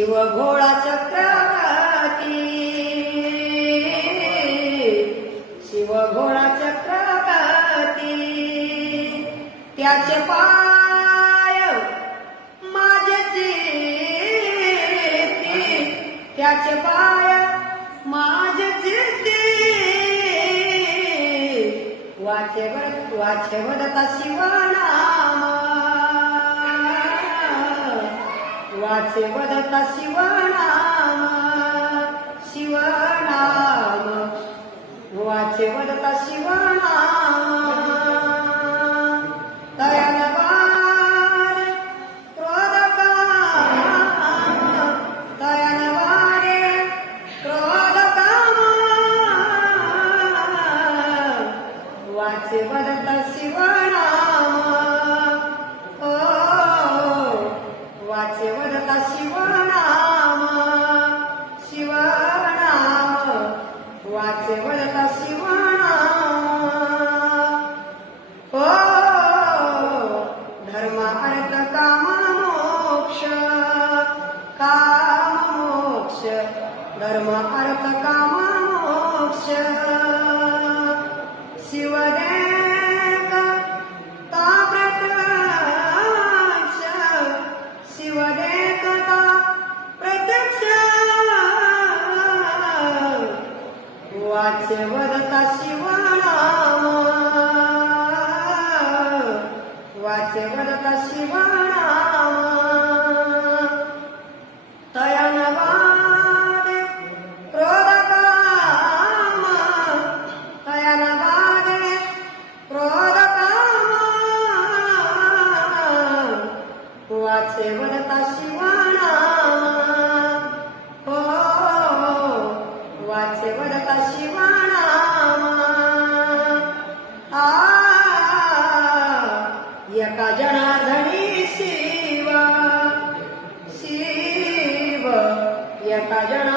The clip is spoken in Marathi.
शिव भोळा चक्रवर्ती, शिव भोळा चक्रवर्ती, त्याचे पाय माझे चित्ती, त्याचे पाय माझे चित्ती, वाचे वदता शिवनाम, वाचे वदता शिवनाम, शिवनाम, वाचे वदता शिवनाम. तयानवार क्रोधकाम, तयानवार क्रोधकाम, वाचे वदता शिवनाम. वाचे वदता शिवनाम, शिवनाम, वाचे वदता शिवनाम. ओ धर्म अर्थ काम मोक्ष, काम मोक्ष, धर्म अर्थ काम मोक्ष. शिवदेक ता प्रत्यक्ष, शिवदेक ता प्रत्यक्ष, वाचे वदता शिवनाम, वाचे वदता शिवनाम. तयानवाद क्रोधकाम, तयानवाद क्रोधकाम, वाचे वदता शिवनाम. हो वाचे वदता शिवनाम. एका जनार्दनी शिव, शिव, एका जनार्दनी